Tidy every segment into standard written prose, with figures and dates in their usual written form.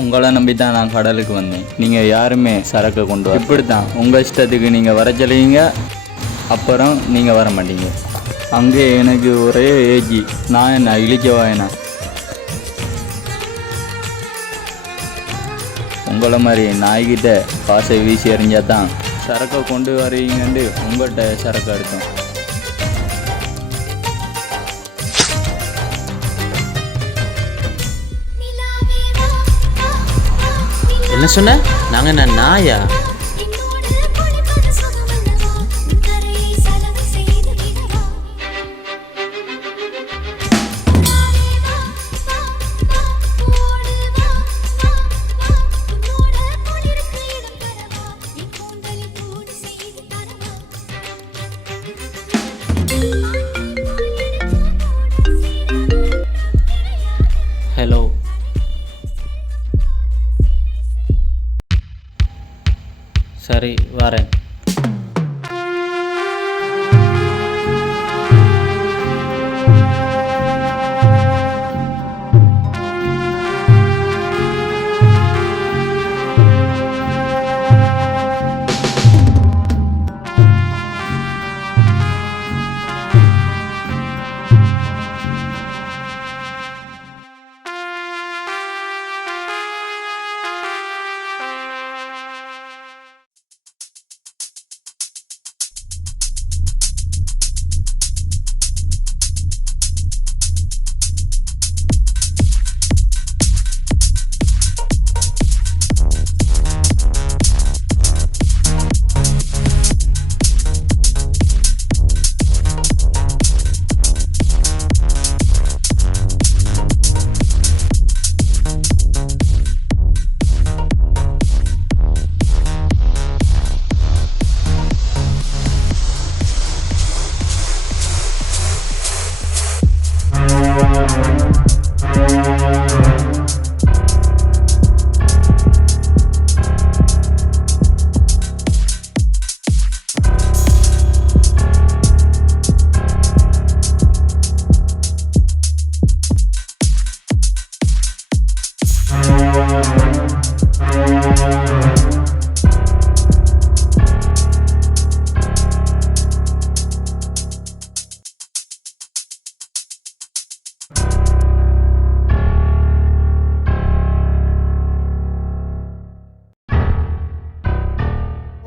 உங்களை நம்பி தான் நான் கடலுக்கு வந்தேன். நீங்கள் யாருமே சரக்கு கொண்டு வர இப்படி தான் உங்கள் இஷ்டத்துக்கு நீங்கள் வர சொல்லுவீங்க, அப்புறம் நீங்கள் வர மாட்டீங்க. அங்கே எனக்கு ஒரே ஏஜி, நான் என்ன இழிச்சவா என்ன? உங்களை மாதிரி நாய்கிட்ட பாசை வீசி எறிஞ்சால் தான் சரக்கை கொண்டு வரீங்கன்னு உங்கள்கிட்ட சரக்கு எடுத்தோம். என்ன சொன்ன? நாங்கள் என்ன நாயா? ஹலோ, சரி வரேன்.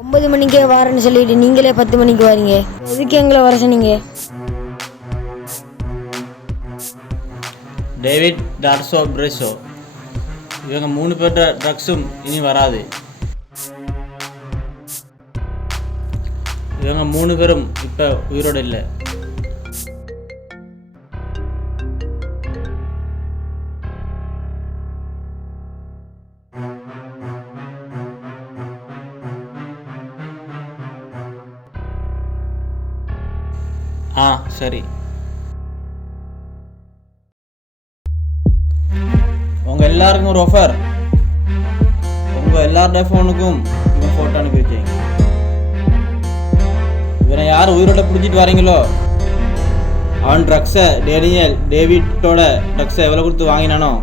ஒன்பது மணிக்கே வரேன்னு சொல்லிட்டு நீங்களே 10 மணிக்கு வரீங்க. எதுக்கு எங்களை வர சொன்னீங்க? டேவிட், டார்சோ, பிரேசோ இவங்க 3 பேர்ட்ட ட்ரக்ஸும் இனி வராது. இவங்க 3 பேரும் இப்போ உயிரோடு இல்லை. சரி, உங்க எல்லாருக்கும் ஒரு ஆஃபர். உங்க எல்லாருடைய ஃபோனுக்கும் இவன் ஃபோட்டோ அனுப்பி வச்சேங்க. இவனை யார் உயிரோட பிடிச்சிட்டு வரீங்களோ அவன் ட்ரக்ஸை டேவிட்டோட ட்ரக்ஸை எவ்வளோ கொடுத்து வாங்கினானோ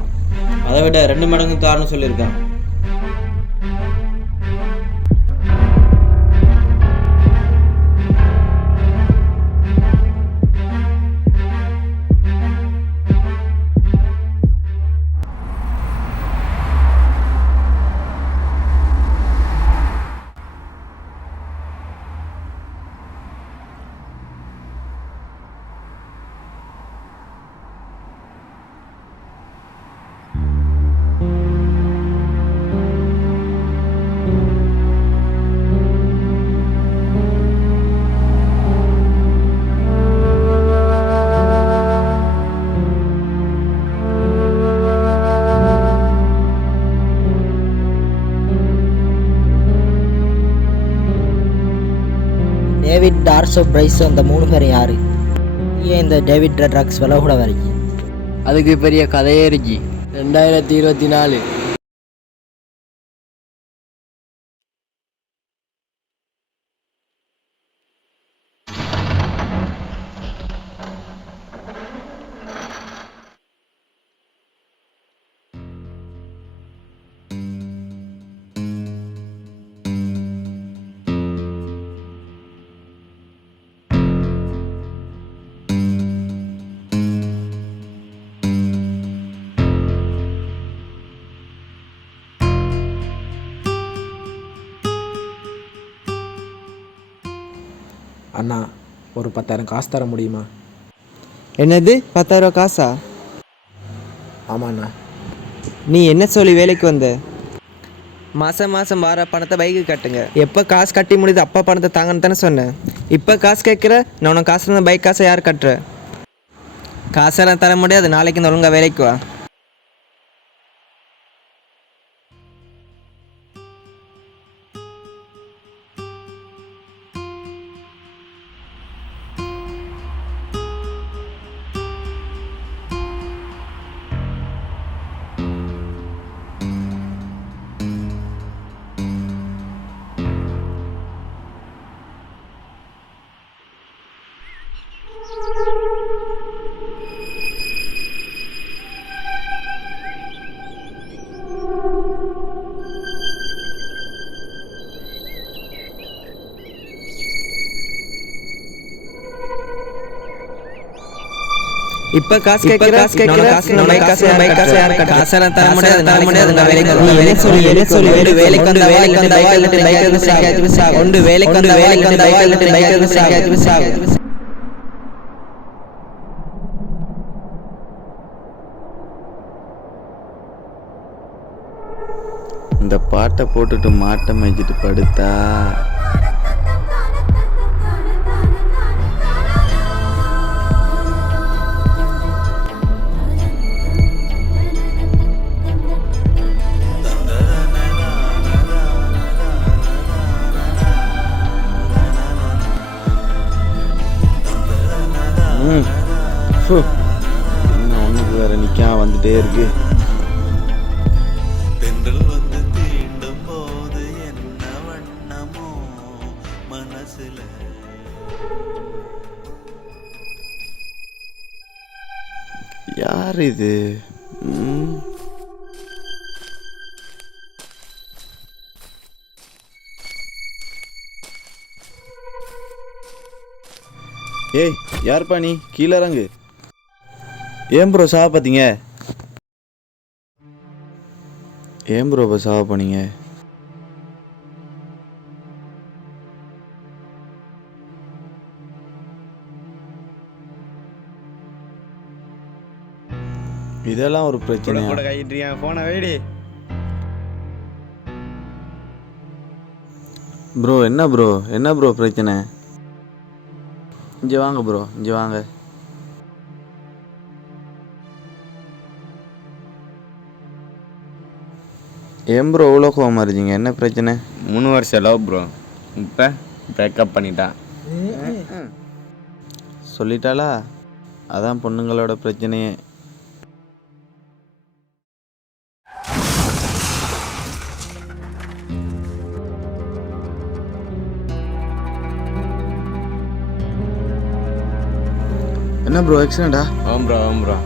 அதை விட 2 மடங்கு தாருன்னு சொல்லியிருக்கான். டேவிட், டார்சோ, பிரைஸோ இந்த 3 பேரும் யாரு? ஏன் இந்த டேவிட் ட்ரக்ஸ் விலை கூட வரைக்கும்? அதுக்கு பெரிய கதையே இருந்துச்சு. 2024 அண்ணா ஒரு 10,000 காசு தர முடியுமா? என்னது 10,000 காசா? ஆமாண்ணா. நீ என்ன சொல்லி வேலைக்கு வந்த? மாதம் மாதம் வர பணத்தை பைக்கு கட்டுங்க. எப்போ காசு கட்டி முடியுது அப்போ பணத்தை தாங்கன்னு தானே சொன்னேன். இப்போ காசு கேட்குற? நான் உனக்கு காசு இருந்தால் பைக் காசை யார் கட்டுற? காசெல்லாம் தர முடியாது. நாளைக்கு இந்த ஒழுங்கா வேலைக்கு வா. இப்போ காசு கேட்குற? காசு பைக் காசை யார் கட்டுற? காசெல்லாம் தர முடியாது. நான் வேலைக்கு வா. என்ன சொல்லி வேலைக்கு வந்த வேலைக்கு வந்த பைக் கொண்டு வேலைக்கு வந்த வேலைக்கு வந்த பைக் இந்த பாட்டை போட்டுட்டு மாட்டை மேய்ச்சிட்டு படுத்தா என்ன ஒன்றுக்கு வேற நிற்காம வந்துட்டே இருக்கு. தென்றல் வந்து தீண்டும் போது என்ன வண்ணமோ மனசுல. யார் இது? ஏய் யார்ப்பா நீ? கீழே இறங்கு. ஏன் ப்ரோ சாவ பார்த்தீங்க? ஏன் ப்ரோ இப்போ சாவ பண்ணீங்க? இதெல்லாம் ஒரு பிரச்சனை. ப்ரோ என்ன ப்ரோ பிரச்சனை? இங்கே வாங்க ப்ரோ, இங்கே வாங்க. ஏன் ப்ரோ இவ்வளோ கோவமாக இருக்கீங்க? என்ன பிரச்சனை? 3 வருஷம் லவ் ப்ரோ, இப்போ பிரேக்கப் பண்ணிட்டான். சொல்லிட்டாளா? அதான் பொண்ணுங்களோட பிரச்சனையே. என்ன ப்ரோ ஆக்சிடென்டா? ஆம் ப்ரோ.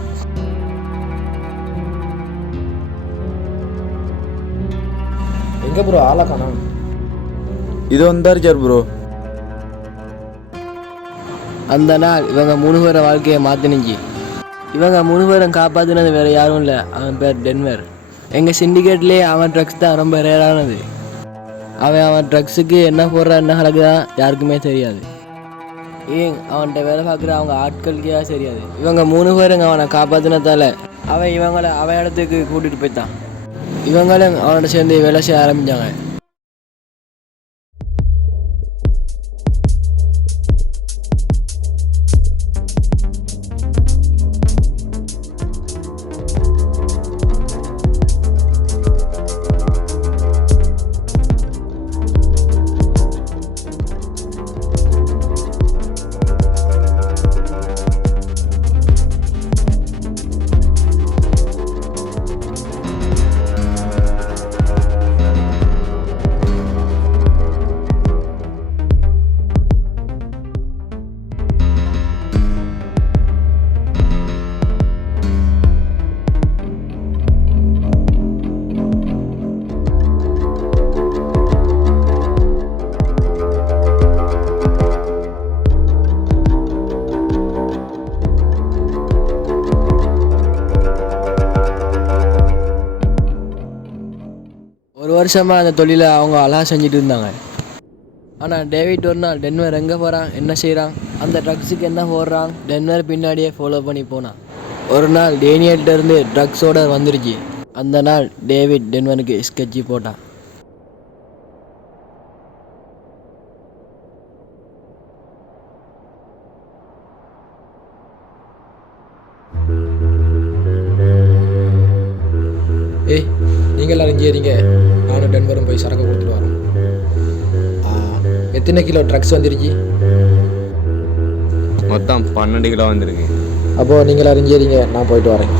எங்கே ப்ரோ ஆளை காணோம்? இது வந்தாரு ப்ரோ. அந்த நாள் இவங்க 3 பேரை வாழ்க்கையை மாற்றினுச்சு. இவங்க 3 பேரும் காப்பாற்றினது வேறு யாரும் இல்லை, அவன் பேர் டென்வர். எங்கள் சிண்டிகேட்லேயே அவன் ட்ரக்ஸ் தான் ரொம்ப ரேரானது. அவன் ட்ரக்ஸுக்கு என்ன போடுற என்ன கலக்குதான் யாருக்குமே தெரியாது. ஏன் அவன்கிட்ட வேலை பார்க்குற அவங்க ஆட்களுக்கே தெரியாது. இவங்க 3 பேருங்க அவனை காப்பாற்றினதால அவன் இவங்களை அவன் இடத்துக்கு கூட்டிகிட்டு போய்த்தான். இவங்களும் அவனோட சேர்ந்து வேலை செய்ய ஆரம்பித்தாங்க. வருஷமாக அந்த தொழிலை அவங்க அழகாக செஞ்சுட்டு இருந்தாங்க. ஆனால் டேவிட் ஒரு நாள் டென்வர் எங்கே போகிறான், என்ன செய்கிறான், அந்த ட்ரக்ஸுக்கு என்ன போடுறான், டென்வர் பின்னாடியே ஃபாலோ பண்ணி போனான். ஒரு நாள் டேனியல்கிட்டருந்து ட்ரக்ஸ் ஆர்டர் வந்துருச்சு. அந்த நாள் டேவிட் டென்வருக்கு ஸ்கெட்சு போட்டான். ஏய், நீங்கள் எல்லாரும் இங்கே இருங்க, நானும் டென்வரும் போய் சரக்கு கொடுத்துட்டு வரோம். எத்தனை கிலோ ட்ரக்ஸ் வந்துருச்சு? மொத்தம் 12 கிலோ வந்திருக்கு. அப்போது நீங்கள் எல்லாரும் இங்கே இருங்க, நான் போயிட்டு வரேன்.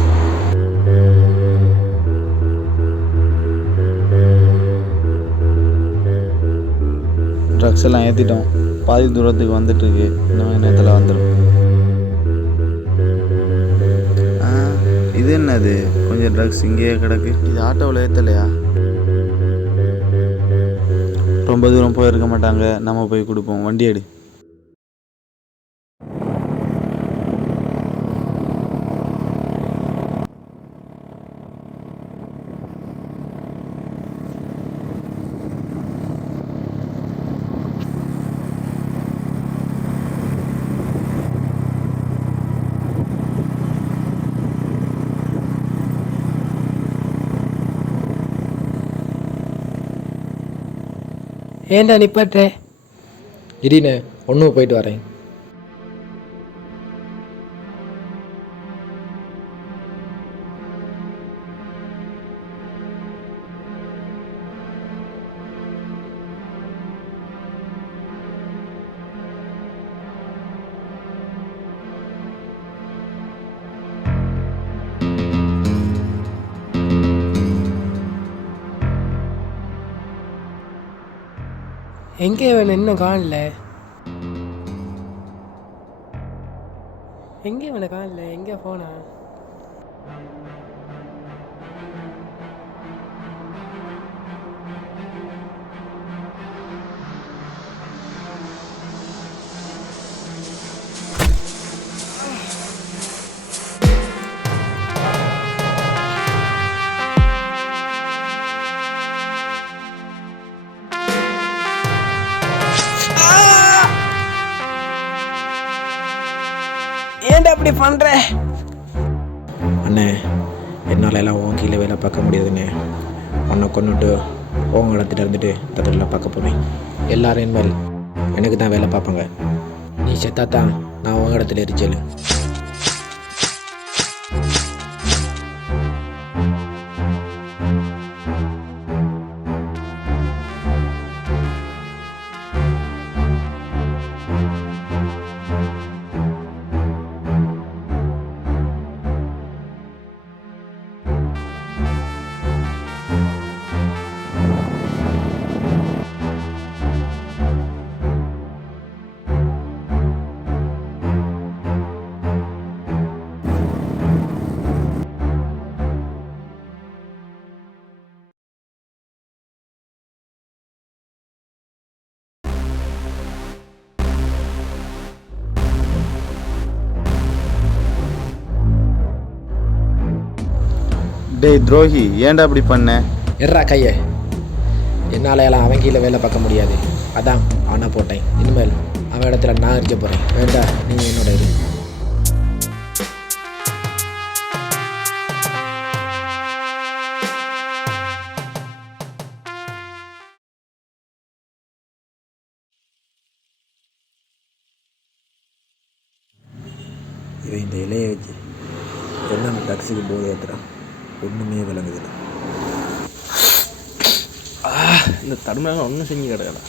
ட்ரக்ஸ் எல்லாம் ஏற்றிட்டோம், பாதி தூரத்துக்கு வந்துட்டுருக்கு. இன்னும் நேரத்தில் வந்துடும். இது என்னது, கொஞ்சம் ட்ரக்ஸ் இங்கேயே கிடக்கு. இது ஆட்டோவில் ஏற்றலையா? ரொம்ப தூரம் போயிருக்க மாட்டாங்க, நம்ம போய் கொடுப்போம். வண்டி எடு. ஏன்டா நிப்பாட்டே? திடீர்னு ஒன்றும் போயிட்டு வரேன். எங்கே வேணும், இன்னும் காணல. எங்கே போனா? ஏன்டா அப்படி பண்ற? அண்ணே, என்னால் எல்லாம் உன் கீழே வேலை பார்க்க முடியாதுண்ணே. உன்னை கொண்டுட்டு உங்க இடத்துல இருந்துட்டு தட்டில் பார்க்க போவேன். எல்லாரும் என்மேல் எனக்கு தான் வேலை பார்ப்பாங்க. நீ செத்தா தான் நான் உங்க இடத்துல எரிச்சல். டேய் துரோகி, ஏன்டா அப்படி பண்ண? எர்ரா கையை. என்னால் எல்லாம் அவன் கீழே வேலை பார்க்க முடியாது, அதான் அவனை போட்டேன். இனிமேல் அவன் இடத்துல நான் இருக்க போகிறேன். வேண்டா, நீ என்னோட இது. இவன் இந்த இலையை வச்சு என்ன டாக்ஸிக்கு போதை ஏற்றுறான், ஒன்றுமே விளங்குதில்லை. இந்த தடுமையாக ஒன்றும் செஞ்சு கிடக்கடா.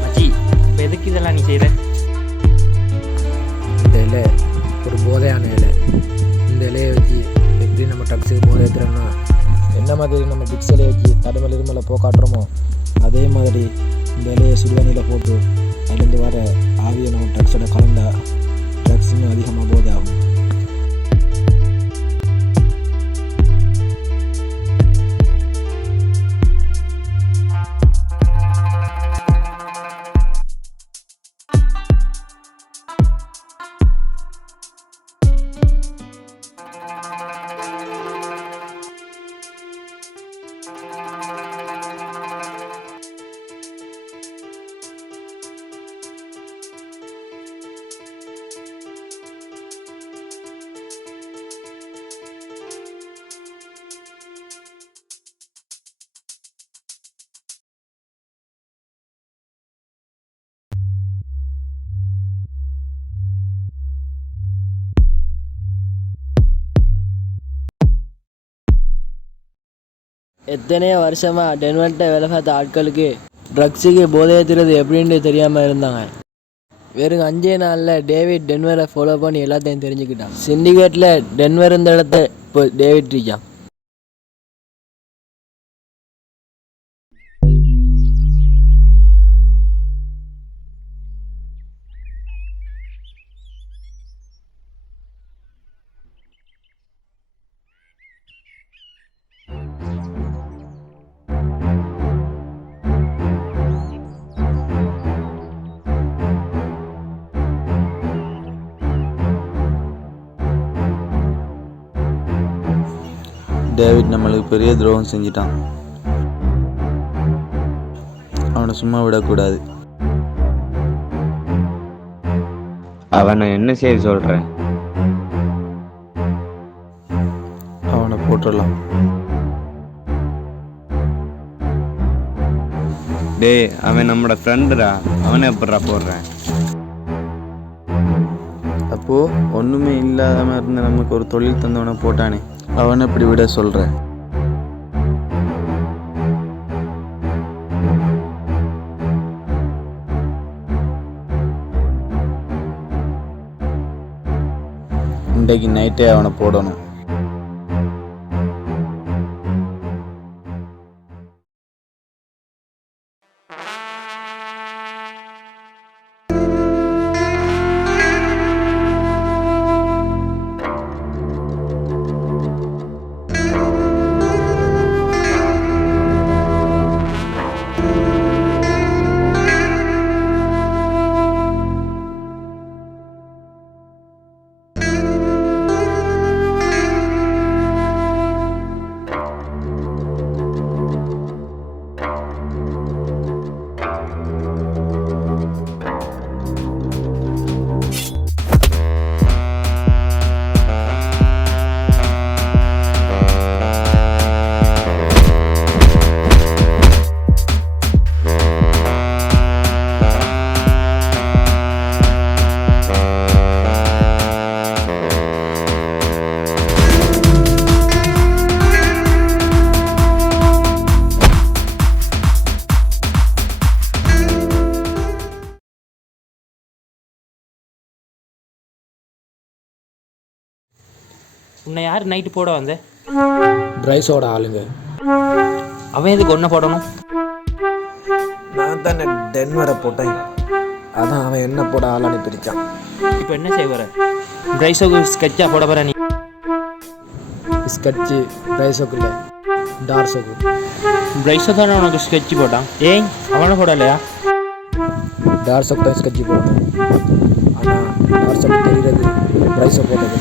மச்சி, இப்போ எதுக்கு இதெல்லாம் நீ செய்கிற? இந்த இலை ஒரு போதையான இலை. இந்த இலையை வச்சு எப்படி நம்ம ட்ரக்ஸுக்கு போதை ஏற்றுறோன்னா, என்ன மாதிரி நம்ம டிக்ஸ் இலையை வச்சு தடுமல் இருமலை போக்காட்டுறோமோ அதே மாதிரி இந்த இலையை சுடுதண்ணியில் போட்டு அதுலேருந்து வர ஆவியை நம்ம ட்ரக்ஸோட கலந்தா ட்ரக்ஸ் இன்னும் அதிகமாக போதை ஆகும். எத்தனையோ வருஷமாக டென்வர்கிட்ட வேலை பார்த்த ஆட்களுக்கு ட்ரக்ஸுக்கு போதையத்துறது எப்படின்னு தெரியாமல் இருந்தாங்க. வெறும் 5 நாளில் டேவிட் டென்வரை ஃபாலோ பண்ணி எல்லாத்தையும் தெரிஞ்சுக்கிட்டான். சிண்டிகேட்டில் டென்வர் இந்த இடத்த இப்போ டேவிட் இருக்கான். டேவிட் நம்மளுக்கு பெரிய துரோகம் செஞ்சிட்டான். அவனை சும்மா விடக்கூடாது. அவனை என்ன செய்ய சொல்கிறேன்? அவனை போட்டுடலாம். டேய், அவன் நம்மளோட ஃப்ரெண்டுடா. அவனை எப்படா போடுறேன்? அப்போது ஒன்றுமே இல்லாமல் இருந்த நமக்கு ஒரு தொழில் தந்தவனை போட்டானே, அவனை இப்படி விட சொல்கிறேன். இன்றைக்கு நைட்டே அவனை போடணும். உன்னை யார் நைட்டு போட வந்த? பிரைஸோட ஆளுங்க. அவன் எதுக்கு ஒன்றை போடணும்? நான் தானே டென்வரை போட்டேன், அதான் அவன் என்ன போட ஆளானு பிரித்தான். இப்போ என்ன செய்ய வர? பிரைஸோக்கு ஸ்கெட்சாக போட போகிற நீ? ஸ்கெட்சு பிரைஸோக்கு இல்லை, டார்ஸோக்கு. பிரைஸோ தானே உனக்கு ஸ்கெட்சு போட்டான். ஏய், அவனை போடலையா? டார்ஸோக்கு தான் ஸ்கெட்சு போடணும். ஆனால் டார்ஸோக்கு தெரிகிறது பிரைஸோ போட்டது.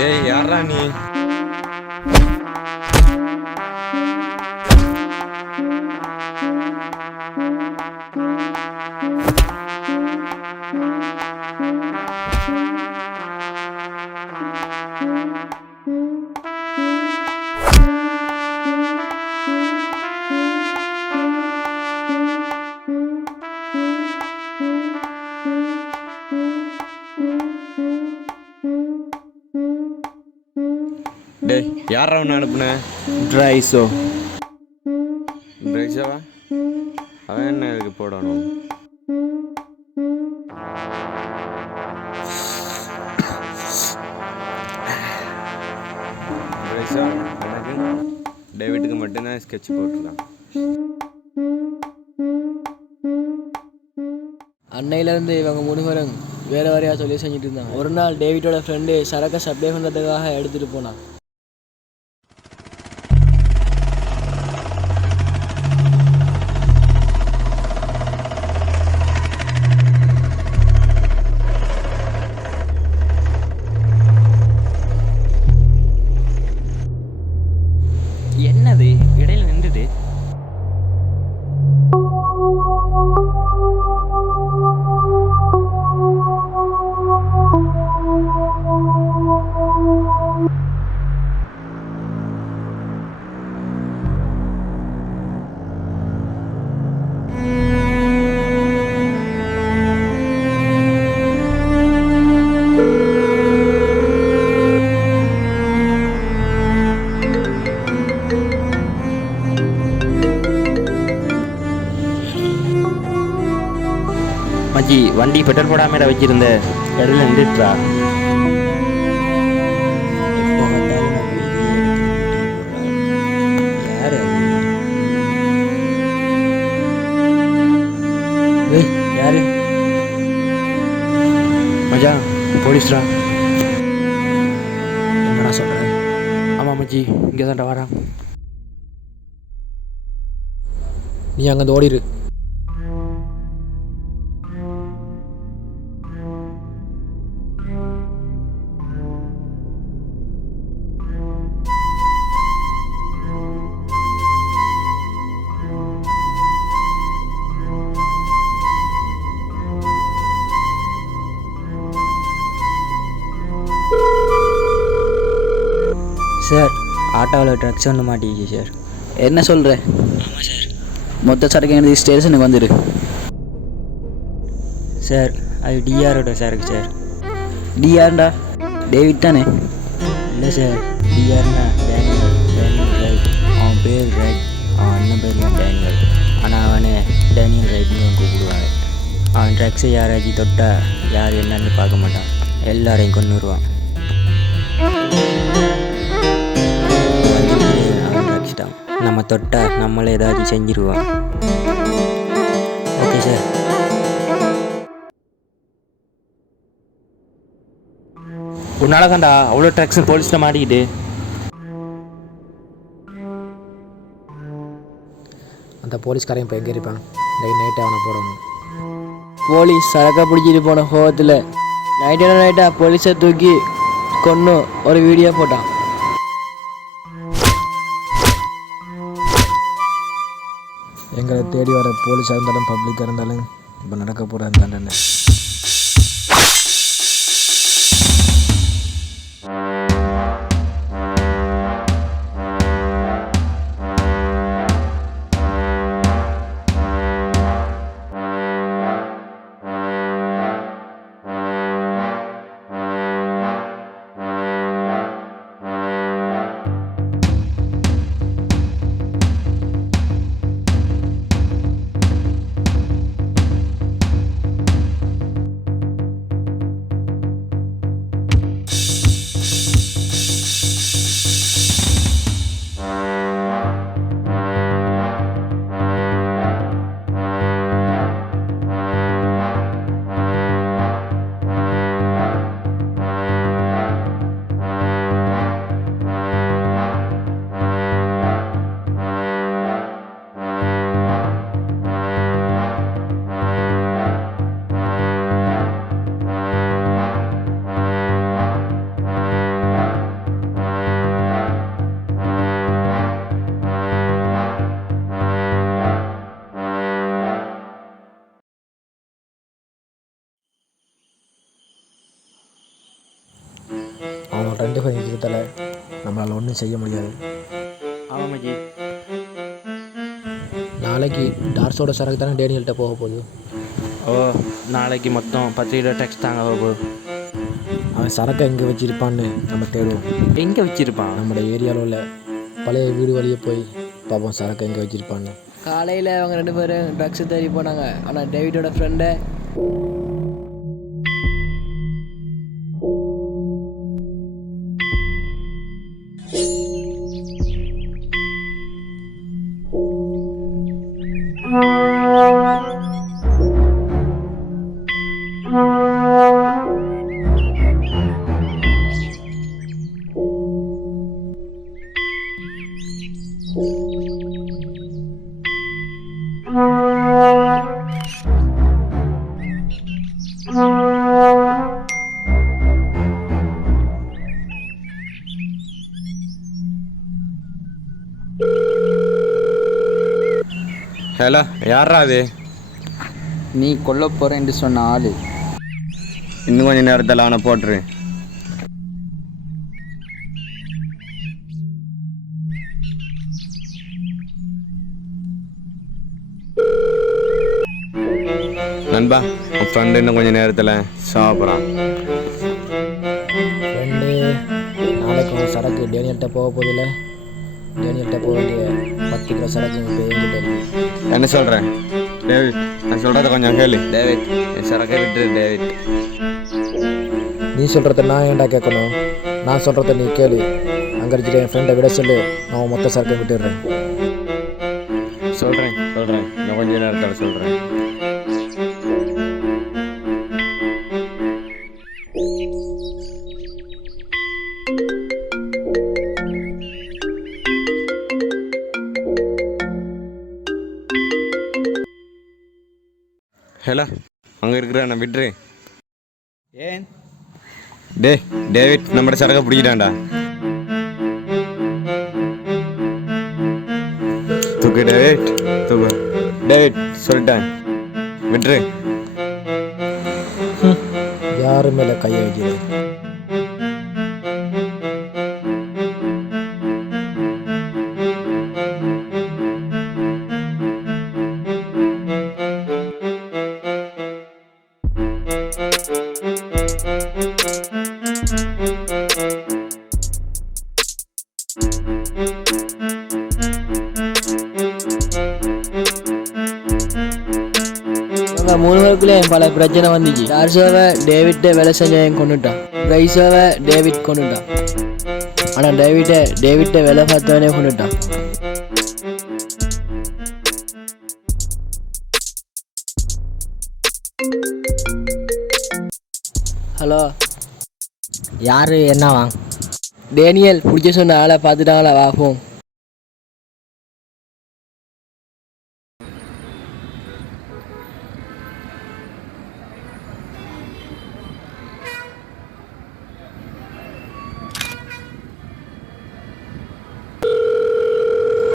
டேய், யாரா நீ? டேய் யார் அவனை அனுப்புனேன்? ட்ரைஸோ பிரைஸாவா? அவன் என்ன இதுக்கு போடணும்? பிரைஸா எனக்கு டேவிட்டுக்கு மட்டும்தான் ஸ்கெட்ச் போட்டிருக்கான். அன்னையிலேருந்து இவங்க 3 பேரும் வேறு வேறையாக சொல்லி செஞ்சுட்டு இருந்தாங்க. ஒரு நாள் டேவிட்டோட ஃப்ரெண்டு சரக்கை சப்ளை பண்ணுறதுக்காக எடுத்துகிட்டு போனான். என்னது இடையில நின்றுது? மச்சி வண்டி பெட்ரோல் போடாம வச்சிருந்த இடையில நின்றுட்டா. எப்போ வந்தாலும் நம்ம யார் அது? ஏய் யாரு? மச்சான் போலீஸ்ரா. என்னடா சொல்கிறேன்? ஆமாம் மச்சி இங்கே தான்டா வரான். நீ அங்கே ஓடிரு. சார் ஆட்டோவில் ட்ரக்ஸ் ஒன்று மாட்டிக்கிச்சு சார். என்ன சொல்கிற? ஆமாம் சார். மொத்த சரக்கு எழுதி ஸ்டேஷனுக்கு வந்துடு. சார் அது டிஆரோட சரக்கு சார். டிஆர்டா டேவிட் தானே? இல்லை சார், டிஆர்னா டேனியல் ரைட். அவன் பேர் ரைட், அவன் அண்ணன் பேர் தான் டேனியல். ஆனால் அவனை டேனியல் ரைட்னு கூப்பிடுவாங்க. அவன் ட்ரக்ஸை யாராச்சும் தொட்டா யார் என்னன்னு பார்க்க மாட்டான், எல்லாரையும் கொன்னுருவான். அவன் ட்ரக்ஸ் தான், நம்ம தொட்டா நம்மளே ஏதாச்சும் செஞ்சிருவான். Okay sir. உன்னால தான்டா அவ்வளோ ட்ரக்ஸ் போலீஸில் மாட்டிக்கிட்டு. அந்த போலீஸ்காரையும் இப்போ எங்கே இருப்பான்? நைட்டை அவனை போடணும். போலீஸ் சரக்கை பிடிச்சிட்டு போன கோவத்தில் நைட்டா போலீஸை தூக்கி கொன்று ஒரு வீடியோ போட்டான். எங்களை தேடி வர போலீஸாக இருந்தாலும் பப்ளிக்காக இருந்தாலும் இப்போ நடக்க போகிற தண்டனை. நம்ம 2 பேரும் இருக்கிறதால நம்மளால் ஒன்றும் செய்ய முடியாது. ஆமாம் மச்சி. நாளைக்கு டார்ஸோட சரக்கு தானே டேனியல்கிட்ட போக போகுது. ஓ, நாளைக்கு மொத்தம் 10 கிலோ டேக்ஸ் தாங்க போகுது. அவன் சரக்கை எங்கே வச்சிருப்பான்னு நம்ம தேடுவோம். எங்கே வச்சிருப்பான்? நம்மளோட ஏரியாவில் உள்ள பழைய வீடு வழியே போய் பார்ப்போம் சரக்கை எங்கே வச்சிருப்பான்னு. காலையில் அவங்க 2 பேரும் ட்ரக்ஸ் தேடி போனாங்க. ஆனால் டேவிட்டோட ஃப்ரெண்டை ஹலோ, யாரா அது? நீ கொல்ல போகிறேன்னு சொன்ன ஆள். இன்னும் கொஞ்சம் நேரத்தில் அவனை போட்டுரு. நண்பா, உன் ஃப்ரெண்டு இன்னும் கொஞ்சம் நேரத்தில் சாப்பிட்றான். ஃப்ரெண்டு, நாளைக்கு அவன் சரக்கு டேனியல்கிட்ட போக போதில்லை. டேனியல்கிட்ட போக வேண்டிய 10 கிலோ சரக்கு இப்போ எங்கிட்ட இருக்கு. என்ன சொல்கிறேன் டேவிட்? நான் சொல்கிறத கொஞ்சம் கேளு. டேவிட், என் சரக்கை விட்டுரு டேவிட். நீ சொல்கிறத நான் ஏன்டா கேட்கணும்? நான் சொல்கிறத நீ கேளு. அங்கே இருக்கிற என் ஃப்ரெண்டை விட சொல்லு, நான் மொத்த சரக்கை விட்டுடுறேன். சொல்கிறேன் இன்னும் கொஞ்சம் நேரத்தில் சொல்கிறேன். ஹலோ, அங்கே இருக்கிற நான் விட்டுரு. ஏன்? டேவிட் நம்மட சரக்கை பிடிக்கிட்டான்டா. தூக்கு டேவிட், தூக்கு. டேவிட் சொல்லிட்டேன், விட்டுரு. யாரு மேலே கையை வைக்கிறது? இவங்க 3 பேருக்குள்ளே பல பிரச்சனை வந்துச்சு. டார்ஸோவை டேவிட்டை வேலை செஞ்சவன் கொண்டுட்டான். பிரைஸோவை டேவிட் கொண்டுட்டான். ஆனால் டேவிட்டை வேலை பார்த்தவனே கொண்டுட்டான். ஹலோ, யார் என்னவா? டேனியல் பிடிச்ச சொன்ன ஆளை பார்த்துட்டாங்களா? வாப்போம்.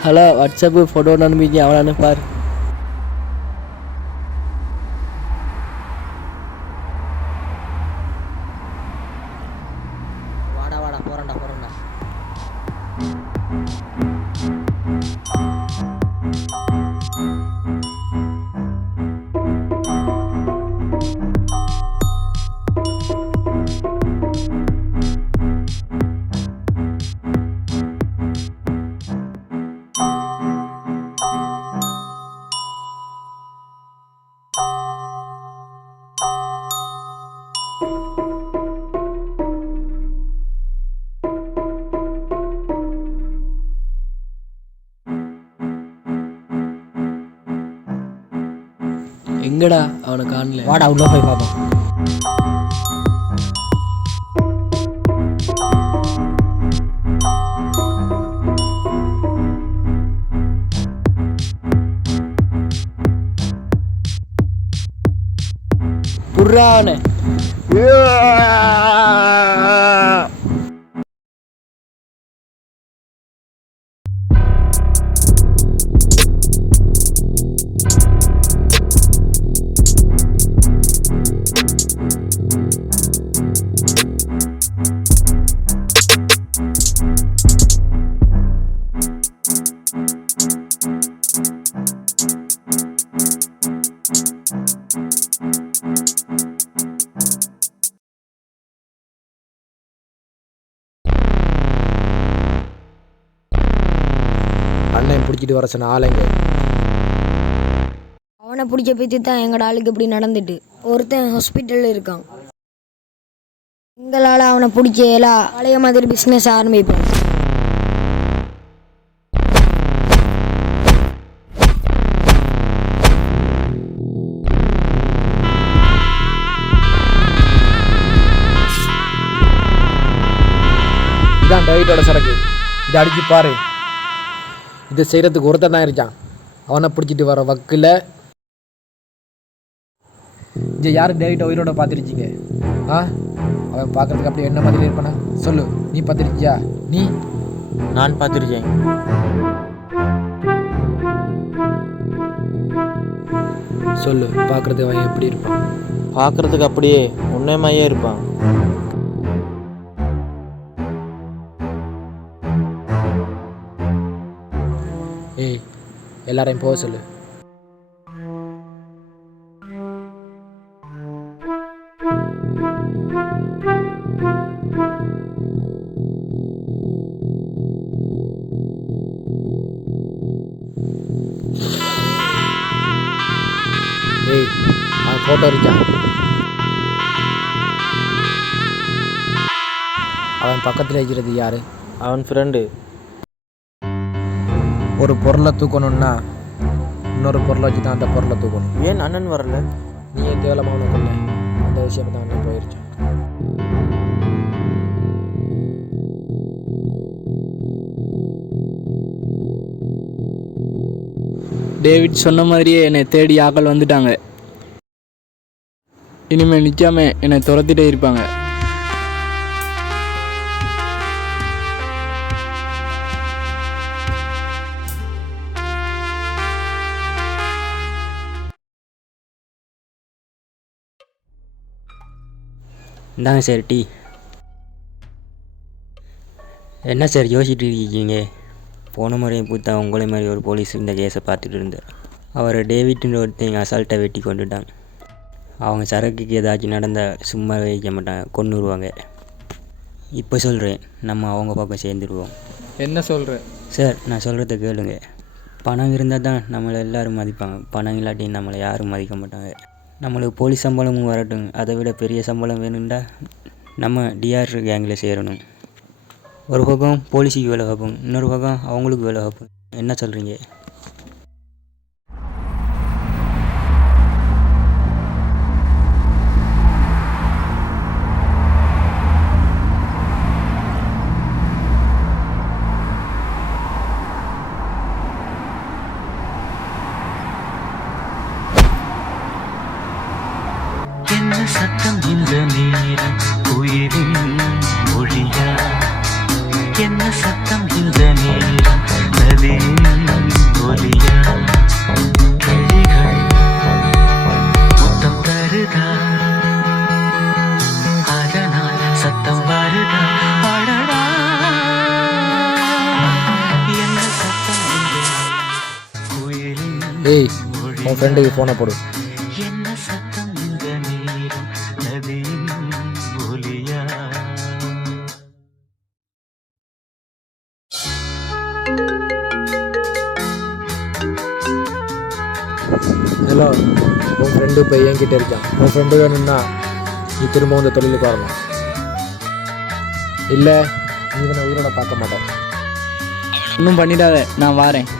ஹலோ, வாட்ஸ்அப்பு ஃபோட்டோ அனுப்பிச்சு அவனை அனுப்பார். வாடா போகிறேன்டா. எங்கடா அவனை காணல? வாடா உள்ளே போய் பார்ப்போம். புர்ரா அவனை. பிடிச்சிட்டு வர சொன்ன ஆளுங்க. அவனை பிடிச்ச பற்றி தான் எங்களோட ஆளுக்கு இப்படி நடந்துட்டு ஒருத்தன் ஹாஸ்பிட்டலில் இருக்கான். எங்களால் அவனை பிடிச்சல பழைய மாதிரி பிஸ்னஸ் ஆரம்பிப்பேன். இதான் டேவிட்டோட சரக்கு. இதை அடிச்சு பாரு. இதை செய்கிறதுக்கு ஒருத்தன் தான் இருக்கான். அவனை பிடிச்சிட்டு வர வக்கில் இங்கே யார் டேவிட்டை உயிரோட பார்த்துருச்சிங்க? அவன் பார்க்கறதுக்கு அப்படி என்ன மாதிரி இருப்பானா? சொல்லு, நீ பார்த்துருக்கியா? நீ? நான் பார்த்துருக்கேன். சொல்லு, பார்க்குறதுக்கு அவன் எப்படி இருப்பான்? பார்க்குறதுக்கு அப்படியே உன்னை மாதிரியே இருப்பான். ஏய், எல்லாரையும் போக சொல்லு. ஏய், அவன் ஃபோட்டோ இருக்கான். அவன் பக்கத்தில் இருக்கிறது யாரு? அவன் ஃப்ரெண்டு. ஒரு பொருளை தூக்கணும்னா இன்னொரு பொருளை வச்சு தான் அந்த பொருளை தூக்கணும். ஏன் அண்ணன் வரல? நீ ஏன் தேவலமாக அவனை கொள்ள? அந்த விஷயம் தான் அண்ணன் போயிருச்சு. டேவிட் சொன்ன மாதிரியே என்னை தேடி ஆக்கள் வந்துட்டாங்க. இனிமேல் நிற்காம என்னை துரத்திட்டே இருப்பாங்க. இந்தாங்க சார் டீ. என்ன சார் யோசிச்சுட்டு இருக்கீங்க? போன முறையும் பூத்தா உங்களை மாதிரி ஒரு போலீஸ் இந்த கேஸை பார்த்துட்டு இருந்தார். அவரை டேவிட்னு ஒருத்தங்க அசால்ட்டாக வெட்டி கொண்டுட்டாங்க. அவங்க சரக்குக்கு ஏதாச்சும் நடந்தால் சும்மா வைக்க மாட்டாங்க, கொன்னுருவாங்க. இப்போ சொல்கிறேன், நம்ம அவங்க பக்கம் சேர்ந்துருவோம். என்ன சொல்கிற? சார், நான் சொல்கிறத கேளுங்க. பணம் இருந்தால் தான் நம்மளை எல்லோரும் மதிப்பாங்க. பணம் இல்லாட்டி நம்மளை யாரும் மதிக்க மாட்டாங்க. நம்மளுக்கு போலீஸ் சம்பளமும் வரட்டும். அதை விட பெரிய சம்பளம் வேணும்டா நம்ம டிஆர் கேங்கில் சேரணும். ஒரு பக்கம் போலீஸுக்கு வேலை பார்ப்போம், இன்னொரு பக்கம் அவங்களுக்கு வேலை பார்ப்போம். என்ன சொல்கிறீங்க? என்ன சத்தம் இந்த நேரம் உயிரின் மொழியா? என்ன சத்தம் இந்த நேரம் நதியின் ஒலியா? கிளிகள் முத்தம் தருதா, அதனால் சத்தம் வருதா? அடடா, என்ன சத்தம் இந்த குயிலின் ஏய், உன் ஃப்ரெண்டுக்கு ஃபோனை போடு. என்ன சத்தம் இந்த நேரம் நதியின் ஒலியா? ஹலோ, உன் ஃப்ரெண்டு இப்போ என்கிட்ட இருக்கான். உன் ஃப்ரெண்டு வேணும்னா நீ திரும்ப இந்த தொழிலுக்கு வரணும். இல்லை, நீ இவனை உயிரோட பார்க்க மாட்டேன். இன்னும் பண்ணிடாத, நான் வாரேன்.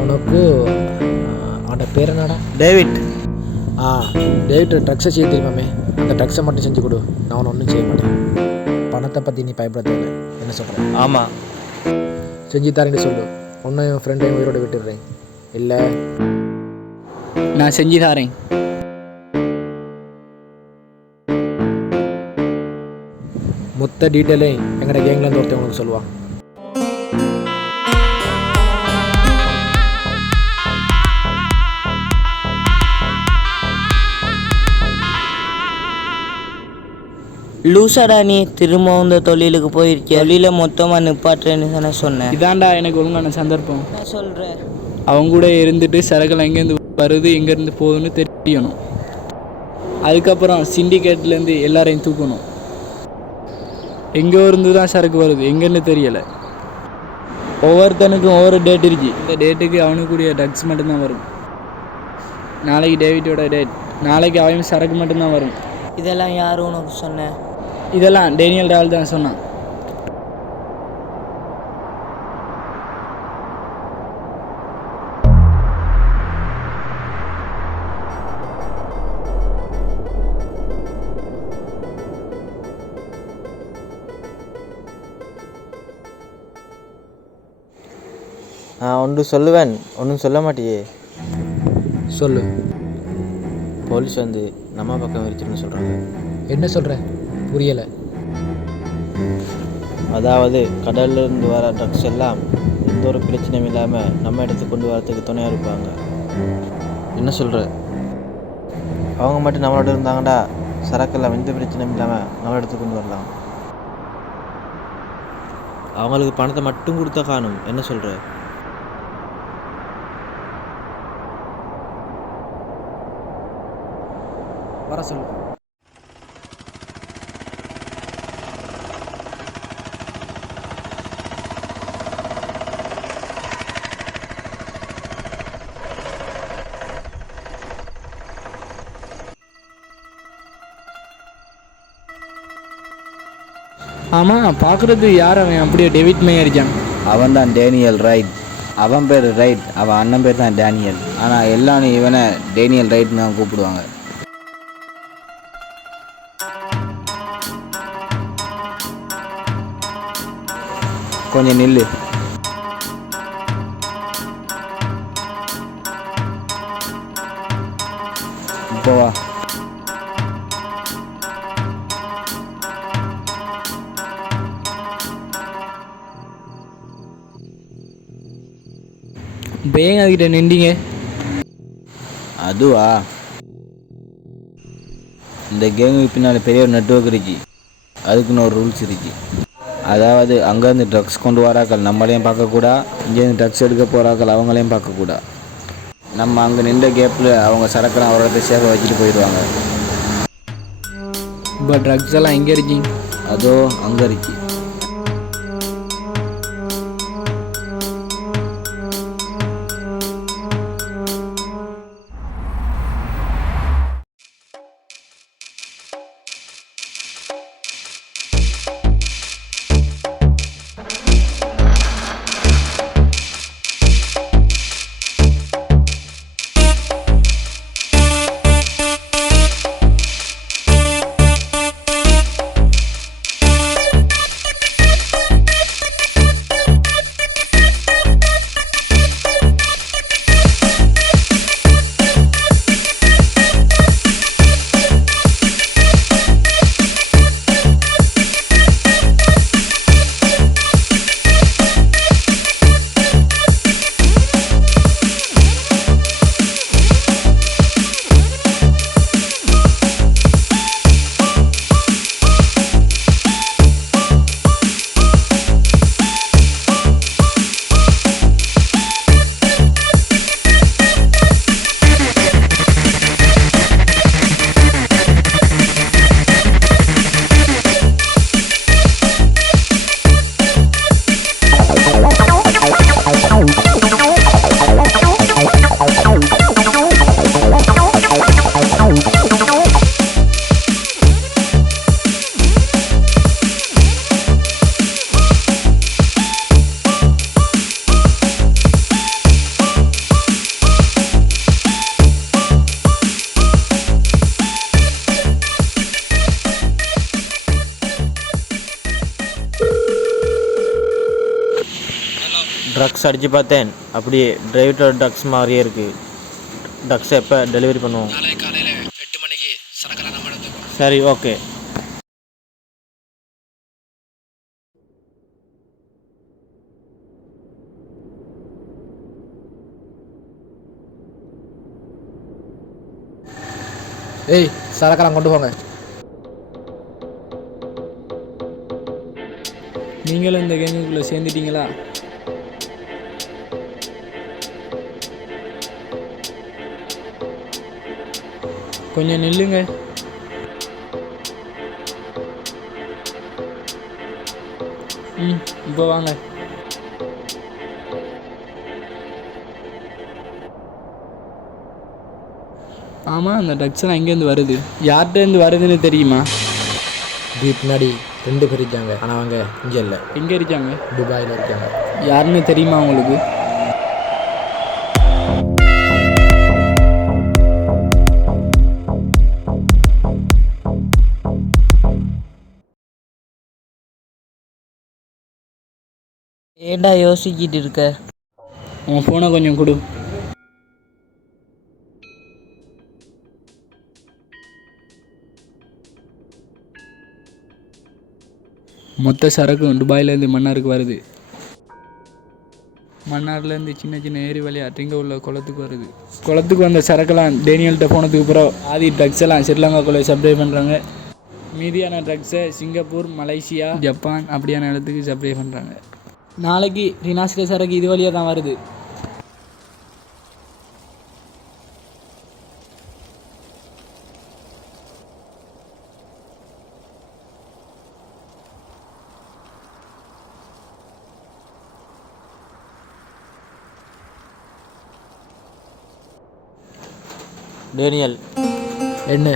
உனக்கு அவனோட பேர் என்னடா? டேவிட். டேவிட் ட்ரக்ஸை செய்ய தெரியுமாமே. அந்த ட்ரக்ஸை மட்டும் செஞ்சு கொடு, நான் அவனை ஒன்றும் செய்ய மாட்டேன். பணத்தை பற்றி நீ பயப்பட தேவை. என்ன சொல்கிறேன்? ஆமாம். செஞ்சு தரேன்னு சொல்லு. ஒன்றும் என் ஃப்ரெண்டையும் உயிரோட விட்டுடுறேன். இல்லை நான் செஞ்சு தரேன். மொத்த டீட்டெயிலையும் எங்களோட கேங்லேருந்து ஒருத்தன் உங்களுக்கு சொல்லுவான். லூசாடா நீ திரும்பவும் இந்த தொழிலுக்கு போயிருக்க. தொழில மொத்தமாக நிப்பாட்டுறேன்னு தானே சொன்னேன். இதாண்டா எனக்கு ஒழுங்கான சந்தர்ப்பம். என்ன சொல்கிற? அவங்க கூட இருந்துட்டு சரக்குலாம் எங்கேருந்து வருது எங்கேருந்து போகுதுன்னு தெரியணும். அதுக்கப்புறம் சிண்டிகேட்லேருந்து எல்லாரையும் தூக்கணும். எங்கே இருந்து தான் சரக்கு வருது எங்கேன்னு தெரியலை. ஒவ்வொருத்தனுக்கும் ஒவ்வொரு டேட் இருக்கு. இந்த டேட்டுக்கு அவனுக்குரிய ட்ரக்ஸ் மட்டும்தான் வரும். நாளைக்கு டேவிட்டோட டேட், நாளைக்கு அவன் சரக்கு மட்டும்தான் வரும். இதெல்லாம் யாரும் உனக்கு சொன்னேன்? இதெல்லாம் டேனியல் ரால் தான் சொன்னான். நான் ஒன்று சொல்லுவேன், ஒன்றும் சொல்ல மாட்டியே. சொல்லு. போலீஸ் வந்து நம்ம பக்கம் விரிச்சிருன்னு சொல்கிறாங்க. என்ன சொல்கிற? புரியலை. அதாவது கடல்லேருந்து வர ட்ரக்ஸ் எல்லாம் எந்த ஒரு பிரச்சனையும் இல்லாமல் நம்ம இடத்துக்கு கொண்டு வரத்துக்கு துணையாக இருப்பாங்க. என்ன சொல்கிற? அவங்க மட்டும் நம்மளோட இருந்தாங்கடா சரக்கெல்லாம் எந்த பிரச்சனையும் இல்லாமல் நம்ம இடத்துக்கு கொண்டு வரலாம். அவங்களுக்கு பணத்தை மட்டும் கொடுத்தா காணும். என்ன சொல்கிற? வர சொல்லு. ஆமாம், பார்க்குறது யார் அவன்? அப்படியே டேவிட் மே அடிச்சான். அவன் தான் டேனியல் ரைட். அவன் பேர் ரைட், அவன் அண்ணன் பேர் தான் டேனியல். ஆனால் எல்லாரும் இவனை டேனியல் ரைட்னு தான் கூப்பிடுவாங்க. கொஞ்சம் நில்லு. இப்போ வா. பேங்க அதுக்கிட்ட நின்றீங்க. அதுவா, இந்த கேமுக்கு பின்னால் பெரிய ஒரு நெட்வொர்க் இருக்கு. அதுக்குன்னு ஒரு ரூல்ஸ் இருக்கு. அதாவது அங்கேருந்து ட்ரக்ஸ் கொண்டு வராக்கள் நம்மளையும் பார்க்கக்கூடா, இங்கேருந்து ட்ரக்ஸ் எடுக்க போகிறாக்கள் அவங்களையும் பார்க்கக்கூடா. நம்ம அங்கே நின்ற கேப்பில் அவங்க சரக்கெல்லாம் ஒரு இடத்த சேவை வச்சுட்டு போயிடுவாங்க. இப்போ ட்ரக்ஸ் எல்லாம் எங்கே இருக்கீங்க? அதோ அங்கே இருக்கு. ட்ரக்ஸ் அடித்து பார்த்தேன், அப்படியே டிரைவர் ட்ரக்ஸ் மாதிரியே இருக்குது. ட்ரக்ஸ் எப்போ டெலிவரி பண்ணுவோம்? நாளை காலையில் 8 மணிக்கு சரக்கெல்லாம் நம்ம எடுத்துக்கோம். சரி, ஓகே. ஏய், சரக்கெல்லாம் கொண்டு போங்க. நீங்களும் இந்த கேங்குக்குள்ளே சேர்ந்துட்டீங்களா? கொஞ்சம் நில்லுங்க. இப்போ வாங்க. ஆமாம், அந்த ட்ரக்ஸ்லாம் எங்கேருந்து வருது? யார்கிட்டேருந்து வருதுன்னு தெரியுமா? இதுக்கு பின்னாடி 2 பேர் இருக்காங்க. ஆனால் அவங்க இங்கே இல்லை. எங்கே இருக்காங்க? துபாயில் இருக்காங்க. யாருன்னு தெரியுமா உங்களுக்கு? ஏண்டா யோசிச்சுட்டு இருக்க? உன் ஃபோனை கொஞ்சம் கொடு. மொத்த சரக்கும் துபாயிலேருந்து மன்னாருக்கு வருது. மன்னார்லேருந்து சின்ன சின்ன ஏரி வழியாக இங்கே உள்ள குளத்துக்கு வருது. குளத்துக்கு வந்த சரக்கெல்லாம் டேனியல்கிட்ட போனதுக்கு அப்புறம் ஆதி ட்ரக்ஸ் எல்லாம் ஸ்ரீலங்காக்குள்ளே சப்ளை பண்ணுறாங்க. மீதியான ட்ரக்ஸை சிங்கப்பூர், மலேசியா, ஜப்பான் அப்படியான இடத்துக்கு சப்ளை பண்ணுறாங்க. நாளைக்கு ரினாஸ்ட சரக்கு இது வழியாக தான் வருது. டேனியல், என்ன?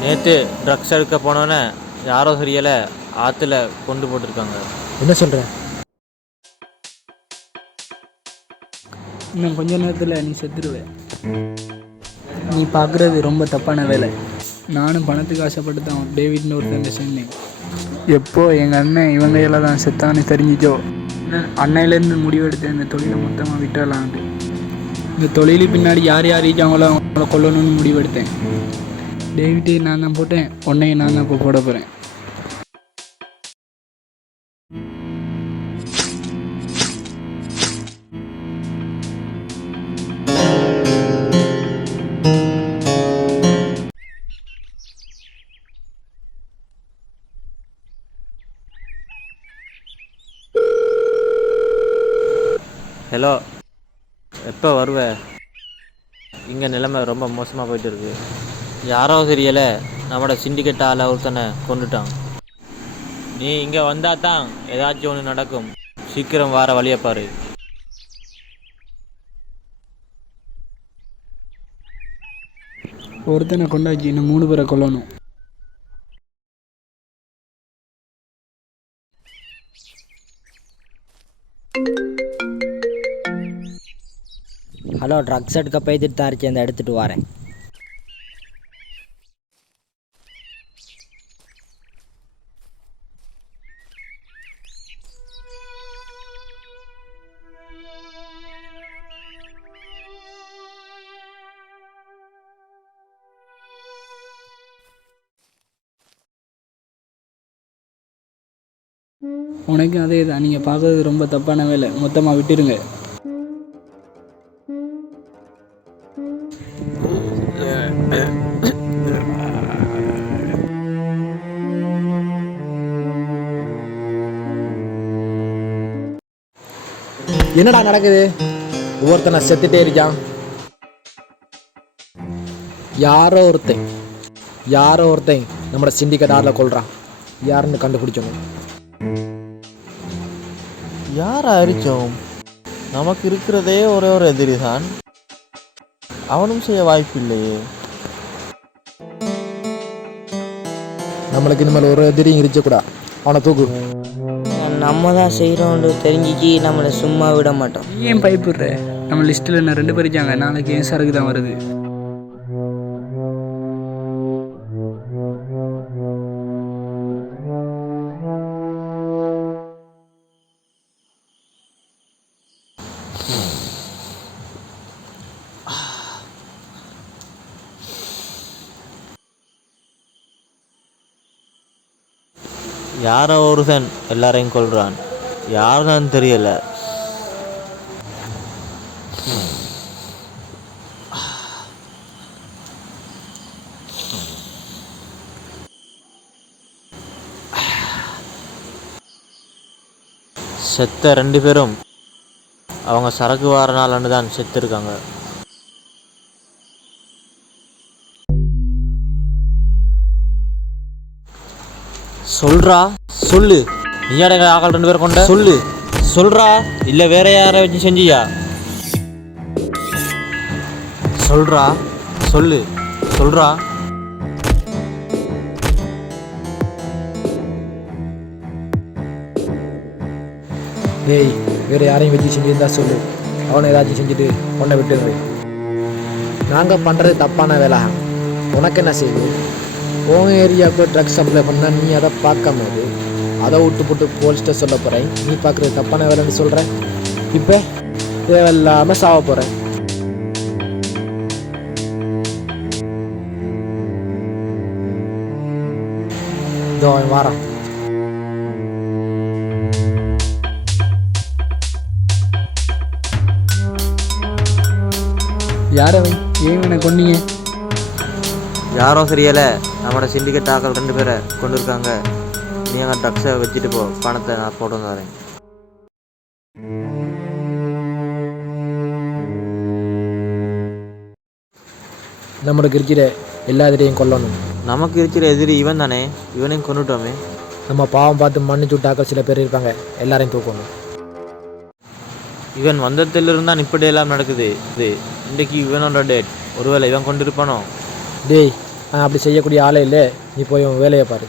நேற்று ட்ரக்ஸ் எடுக்க போனோன்னே யாரோ தெரியலை ஆற்றுல கொண்டு போட்டிருக்காங்க. என்ன சொல்கிற? இன்னும் கொஞ்ச நேரத்தில் நீ செத்துருவே. நீ பார்க்குறது ரொம்ப தப்பான வேலை. நானும் பணத்துக்கு ஆசைப்பட்டு தான் டேவிட்னு ஒருத்தங்க சேர்ந்தேன். எப்போ எங்கள் அண்ணன் இவங்க எல்லாம் தான் செத்தான்னு தெரிஞ்சிச்சோ, அன்னையிலேருந்து முடிவெடுத்தேன் இந்த தொழிலை மொத்தமாக விட்டுறலான்ட்டு. இந்த தொழிலுக்கு பின்னாடி யார் யார் இருக்காங்களோ அவங்கள கொல்லணும்னு முடிவெடுத்தேன். டேவிட்டே நான் தான் போட்டேன், உன்னையும் நான் தான் இப்போ போட போகிறேன். ஹலோ, எப்போ வருவே? இங்கே நிலைமை ரொம்ப மோசமாக போயிட்டு இருக்கு. யாரோ தெரியலை நம்மளோட சிண்டிகேட் ஆளை ஒருத்தனை கொண்டுட்டான். நீ இங்கே வந்தால் தான் ஏதாச்சும் ஒன்று நடக்கும். சீக்கிரம் வார வழியை பாரு. ஒருத்தனை கொண்டாச்சு, இன்னும் 3 பேரை கொல்லணும். ஹலோ, ட்ரக்ஸ் எடுக்க போய்த்துட்டு தான் இருக்கேன், எடுத்துகிட்டு வரேன். உனக்கும் அதே தான். நீங்கள் பார்க்குறது ரொம்ப தப்பான வேலை. மொத்தமாக விட்டுருங்க. என்னடா நடக்குது? ஒவ்வொருத்தனை செத்துட்டே இருக்கான். யாரோ ஒருத்தன் நம்மளோட சிண்டிகேட் ஆரில் கொள்கிறான். யாருன்னு கண்டுபிடிச்சணும். யாரை அரிச்சோம்? நமக்கு இருக்கிறதே ஒரே ஒரு எதிரி தான். அவனும் செய்ய வாய்ப்பு இல்லையே. நம்மளுக்கு இனிமேல் ஒரு எதிரியும் இருக்கக்கூடாது. அவனை தூக்கு. நம்ம தான் செய்கிறோன்னு தெரிஞ்சிச்சு நம்மளை சும்மா விட மாட்டோம். ஏன் பயப்படுற? நம்ம லிஸ்ட்டில் என்ன 2 பேர் இருக்காங்க. நாளைக்கு என் சரக்கு தான் வருது. யாரோ ஒருத்தன் எல்லாரையும் கொல்றான், யாருன்னு தெரியல. செத்த 2 பேரும் அவங்க சரக்கு வாரனாலன்னு தான் செத்து இருக்காங்க. சொல்றா, சொல்லு. நீ அடங்க ஆக்கள் 2 பேர் கொண்ட சொல்லு, சொல்றா. இல்ல வேற யாரை வச்சு செஞ்சியா? சொல்றா, சொல்லு, சொல்றா. டேய், வேறு யாரையும் வச்சு செஞ்சுருந்தா சொல்லு. அவனை ஏதாச்சும் செஞ்சுட்டு கொண்டை விட்டுரு. நாங்கள் பண்ணுறது தப்பான வேலை. உனக்கு என்ன செய்யுது? உன் ஏரியாவுக்கு ட்ரக்ஸ் சப்ளை பண்ணால் நீ அதை பார்க்காம போது அதை விட்டு போட்டு போலீஸ்கிட்ட சொல்ல போகிறேன். நீ பார்க்குறது தப்பான வேலைன்னு சொல்கிற. இப்போ தேவையில்லாமல் சாவ போகிறேன். இதோ அவன் வாரான். யாரை ஏன் இவனை கொன்னீங்க? யாரோ தெரியல, நம்மளோட சிண்டிகேட் ஆக்கள் 2 பேரை கொண்டு இருக்காங்க. நீ அங்கே ட்ரக்ஸை வச்சுட்டு போ, பணத்தை நான் போட்டு வந்து வரேன். நம்மளுக்கு இருக்கிற எல்லா எதிரையும் கொல்லணும். நமக்கு இருக்கிற எதிரி இவன் தானே, இவனையும் கொண்டுட்டோமே. நம்ம பாவம் பார்த்து மன்னிச்சு விட்டாக்கள் சில பேர் இருப்பாங்க, எல்லாரையும் தூக்கணும். இவன் வந்ததிலிருந்து தான் இப்படி எல்லாம் நடக்குது. இன்றைக்கு இவனோட டேட். ஒருவேளை இவன் கொண்டிருப்பானோ? டேய், நான் அப்படி செய்யக்கூடிய ஆளே இல்லை. நீ போய் உன் வேலையை பாரு.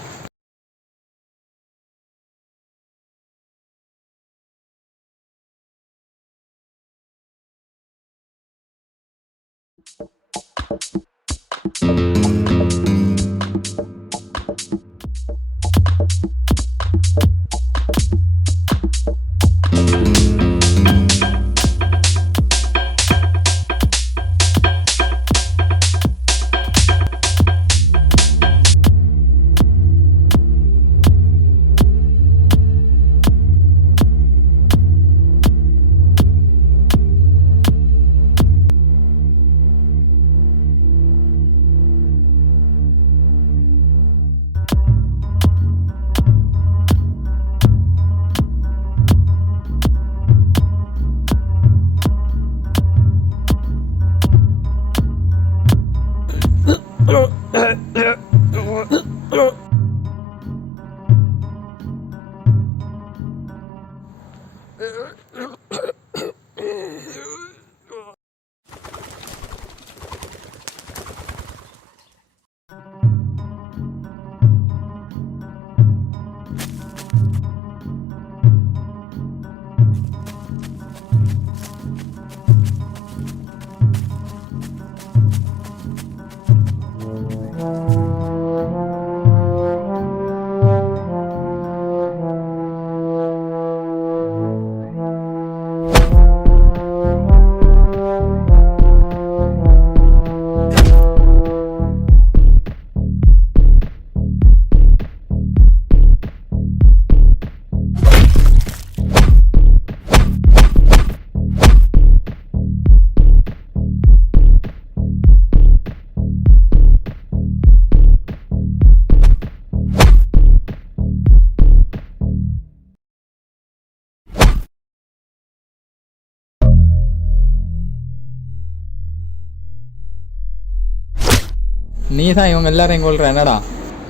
நீ தான் இவங்க எல்லாரையும் கொள்ற என்னடா?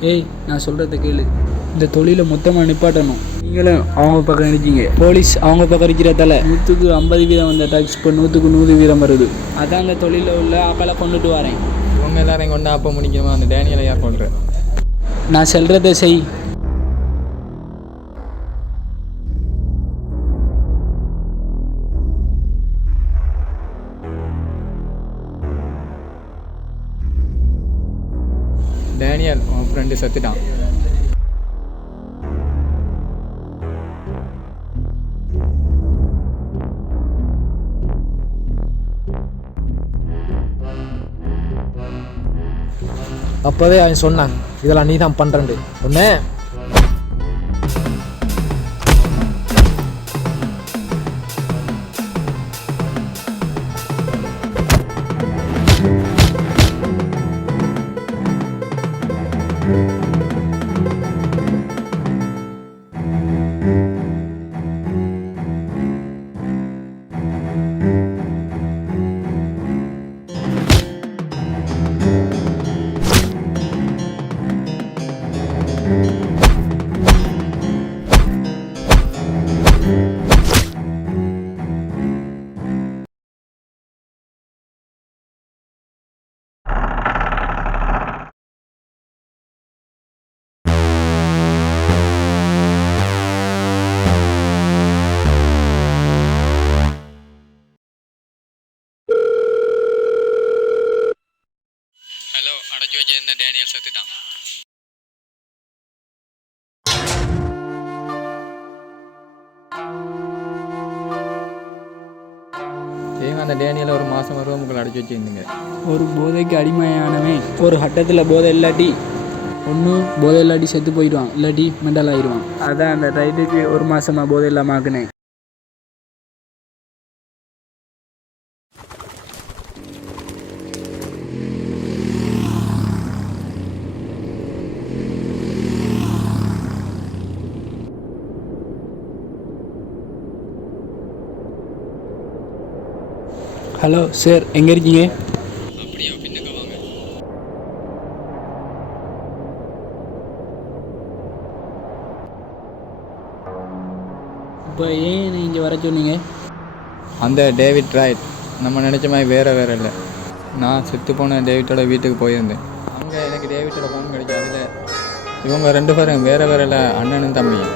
ஏய், நான் சொல்கிறத கேளு. இந்த தொழிலை மொத்தமாக நிப்பாட்டணும். நீங்களும் அவங்க பக்கம் இருக்கீங்க, போலீஸ் அவங்க பக்கம் இருக்கிறதால 100க்கு 50% வந்த டாக்ஸ் இப்போ 100க்கு 100% வருது. அதான் அந்த தொழிலில் உள்ள ஆக்களை கொண்டுட்டு வரேன். இவங்க எல்லாரையும் கொண்டு அப்போ முடிக்கணுமா? அந்த டேனியலை யார் கொள்ற? நான் சொல்கிறத செய். டேனியல், உன் ஃப்ரெண்டு செத்துட்டான். அப்போவே அவன் சொன்னான், இதெல்லாம் நீ தான் பண்ணுறேன். ஒன்று டேனியல் செத்துட்டான். ஏங்க அந்த டேனியலை ஒரு மாதம் ரூமுக்குள்ள அடைச்சி வச்சுருந்தீங்க. ஒரு போதைக்கு அடிமையானவன் ஒரு ஹட்டத்தில் போதை இல்லாட்டி ஒன்று போதை இல்லாட்டி செத்து போயிடுவான், இல்லாட்டி மெண்டல் ஆயிடுவான். அதான் அந்த ரைட்டுக்கு ஒரு மாதமாக போதை இல்லாமல் ஆக்குனேன். ஹலோ சார், எங்கே இருக்கீங்க? அப்படியா, பின்னுக்கு வாங்க. இப்போ ஏன் இங்கே வர சொன்னீங்க? அந்த டேவிட் ரைட் நம்ம நினச்ச மாதிரி வேறு இல்லை. நான் செத்து போன டேவிட்டோட வீட்டுக்கு போயிருந்தேன். அங்கே எனக்கு டேவிட்டோட ஃபோன் கிடைக்கும். அதில் இவங்க 2 பேரும் வேறு இல்லை, அண்ணனும் தம்பியும்.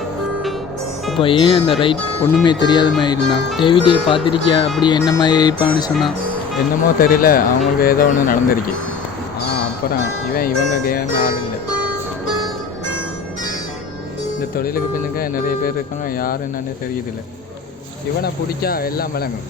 இப்போ ஏன் அந்த ரைட் ஒன்றுமே தெரியாத மாதிரி இருந்தான்? டேவிட்டை பார்த்துருக்கியா? அப்படியே என்ன மாதிரி இருப்பான்னு சொன்னான். என்னமோ தெரியல, அவங்களுக்கு ஏதோ ஒன்று நடந்துருச்சு. அப்புறம் இவங்க கேங்க ஆள் இல்லை. இந்த தொழிலுக்கு பின்னுக்க நிறைய பேர் இருக்காங்க, யார் என்னன்னு தெரியுதில்லை. இவனை பிடிச்சா எல்லாம் விளங்கும்.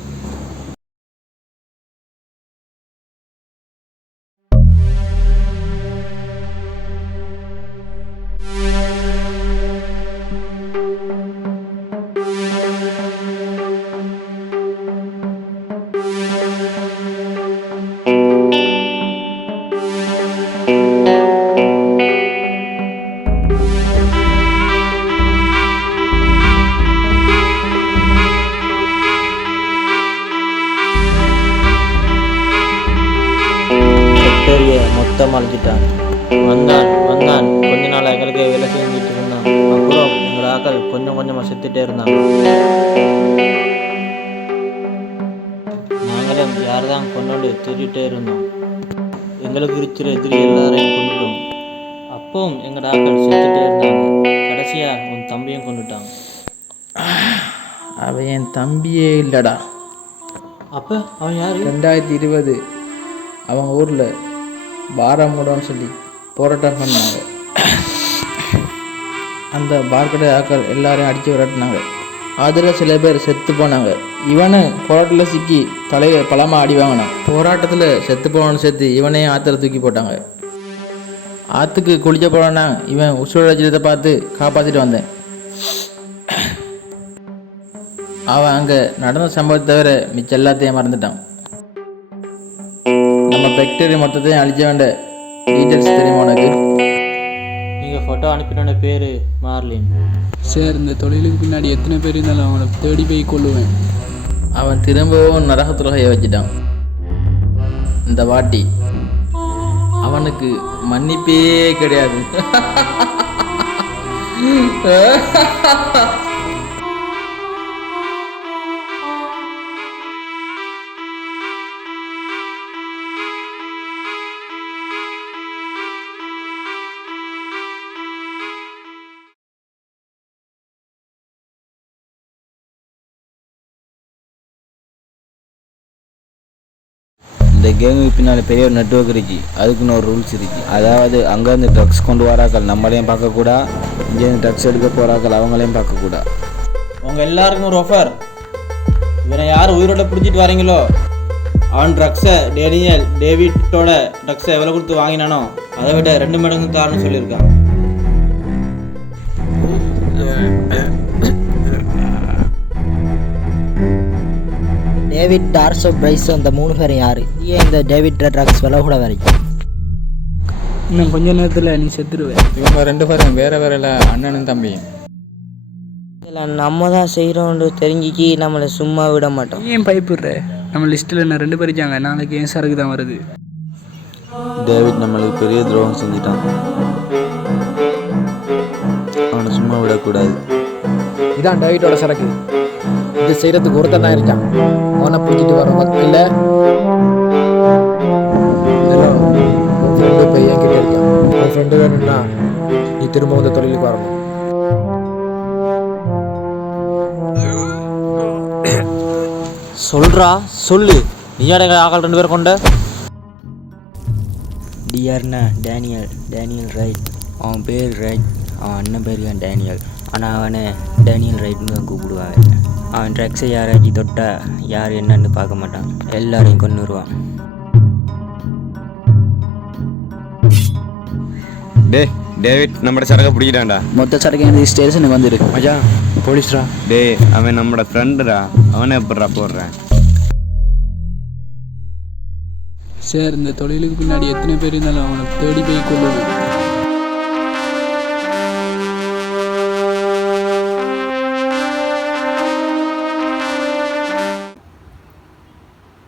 மொத்தம் அழைச்சிட்டான். வந்தான் கொஞ்ச நாள் எங்களுக்கு வேலை செஞ்சுட்டு இருந்தான். அப்புறம் எங்கள் ஆக்கள் கொஞ்சம் கொஞ்சமாக செத்துட்டே இருந்தாங்க. நாங்களும் யார் தான் கொண்டு திருட்டே இருந்தோம். எங்களுக்கு இருக்கிற எதிரி எல்லாரையும் கொண்டுட்டோம். அப்பவும் எங்கள் ஆக்கள் செத்துட்டே இருந்தாங்க. கடைசியாக உன் தம்பியும் கொண்டுட்டாங்க. அவன் என் தம்பியே இல்லைடா. அப்போ அவன் யார்? 2020 அவங்க ஊரில் பாரமுடன்னு சொல்லி போராட்டம் பண்ணாங்க. அந்த பார்க்கடை ஆக்கள் எல்லாரையும் அடித்து விரட்டினாங்க. அதில் சில பேர் செத்து போனாங்க. இவனு போராட்டத்தில் சிக்கி தலையை பலமாக அடி வாங்கினான். போராட்டத்தில் செத்து போனவனு சேர்த்து இவனையும் ஆற்றுல தூக்கி போட்டாங்க. ஆற்றுக்கு குளிக்க போனான்னா இவன் உசுரத்தை பார்த்து காப்பாற்றிட்டு வந்தேன். அவன் அங்கே நடந்த சம்பவத்தை தவிர மிச்சம் எல்லாத்தையும் மறந்துட்டான். நம்ம ஃபேக்டரி மொத்தத்தையும் அழிச்ச வேண்ட டீட்டெயில்ஸ் தெரியுமா உனக்கு? நீங்கள் ஃபோட்டோ அனுப்பினோட பேர் மார்லின். சார், இந்த தொழிலுக்கு பின்னாடி எத்தனை பேர் இருந்தாலும் அவனை தேடி போய் கொள்ளுவேன். அவன் திரும்பவும் நரகத்துலகையை வச்சுட்டான். இந்த வாட்டி அவனுக்கு மன்னிப்பே கிடையாது. இந்த கேமுக்கு பின்னால் பெரிய ஒரு நெட்வொர்க் இருக்கு. அதுக்குன்னு ஒரு ரூல்ஸ் இருக்குது. அதாவது அங்கேருந்து ட்ரக்ஸ் கொண்டு வராக்கள் நம்மளையும் பார்க்கக்கூடா, இங்கேருந்து ட்ரக்ஸ் எடுக்க போகிறாக்கள் அவங்களையும் பார்க்கக்கூடா. உங்கள் எல்லாருக்கும் ஒரு ஆஃபர். இவனை யார் உயிரோட பிடிச்சிட்டு வரீங்களோ அவன் ட்ரக்ஸை டேவிட்டோட ட்ரக்ஸை எவ்வளோ கொடுத்து வாங்கினானோ அதை விட 2 மடங்கு தாருன்னு சொல்லியிருக்கான். டேவிட், டார்சோ, பிரைஸோ இந்த 3 பேரும் யார்? ஏன் இந்த டேவிட் ட்ரக்ஸ் விலை கூட வரைக்கும்? இன்னும் கொஞ்ச நேரத்தில் நீ செத்துருவேன். இவங்க 2 பேரும் வேறு இல்லை, அண்ணனும் தம்பியும். இதில் நம்ம தான் செய்கிறோன்னு தெரிஞ்சிக்கி நம்மளை சும்மா விட மாட்டோம். ஏன் பயப்படுற? நம்ம லிஸ்ட்டில் என்ன 2 பேர் இருக்காங்க. நாளைக்கு ஏன் சரக்கு தான் வருது. டேவிட் நம்மளுக்கு பெரிய துரோகம் செஞ்சுட்டான். அவனை சும்மா விடக்கூடாது. இதான் டேவிட்டோட சரக்கு. இது செய்கிறதுக்கு ஒருத்தன் தான் இருக்கான். அவனை பிடிச்சிட்டு வர வகையில் ஃப்ரெண்டு பையன் கிட்டே இருக்கான். உன் ஃப்ரெண்டு வேணும்னா நீ திரும்ப இந்த தொழிலுக்கு வரணும். சொல்கிறா சொல்லு. நீயாட ஆக்கள் 2 பேர் கொண்ட டிஆர்னா டேனியல் ரைட். அவன் பேர் ரைட், அவன் அண்ணன் பேர் தான் டேனியல். ஆனால் அவனை டேனியல் ரைட்னு தான் கூப்பிடுவாங்க. அவன் ட்ரக்ஸை யாராச்சும் தொட்டால் யார் என்னன்னு பார்க்க மாட்டான், எல்லாரையும் கொன்னுருவான். டே டேவிட் நம்மட சரக்கை பிடிக்கிட்டான்டா. மொத்த சரக்கு எனக்கு ஸ்டேஷனுக்கு வந்துரு. மச்சான் போலீஸ்ரா. டே அவன் நம்மட ஃப்ரெண்டுடா, அவனை எப்படிடா போடுறேன்? சார், இந்த தொழிலுக்கு பின்னாடி எத்தனை பேர் இருந்தாலும் அவனை தேடி போய் கொள்ளுது.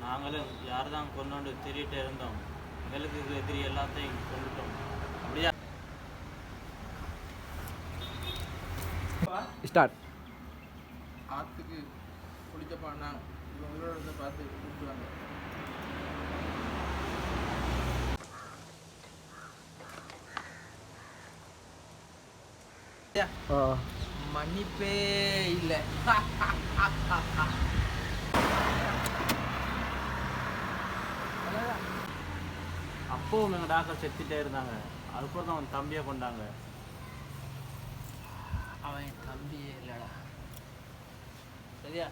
நாங்களும் யார் தான் கொண்டு தேடிட்டு இருந்தோம். எங்களுக்கு எதிரி எல்லாத்தையும் கொண்டுட்டோம். அப்படியா? ஸ்டார்ட். ஆற்றுக்கு குளிச்சப்பானா இவங்களோட பார்த்து கூப்பிடுவாங்க. மன்னிப்பே இல்லை. அப்போவும் எங்கள் டாக்டர் செத்துட்டே இருந்தாங்க. அதுக்கப்புறம் தான் அவன் தம்பியை கொண்டாங்க. அவன் தம்பியே இல்லைடா. சரியா?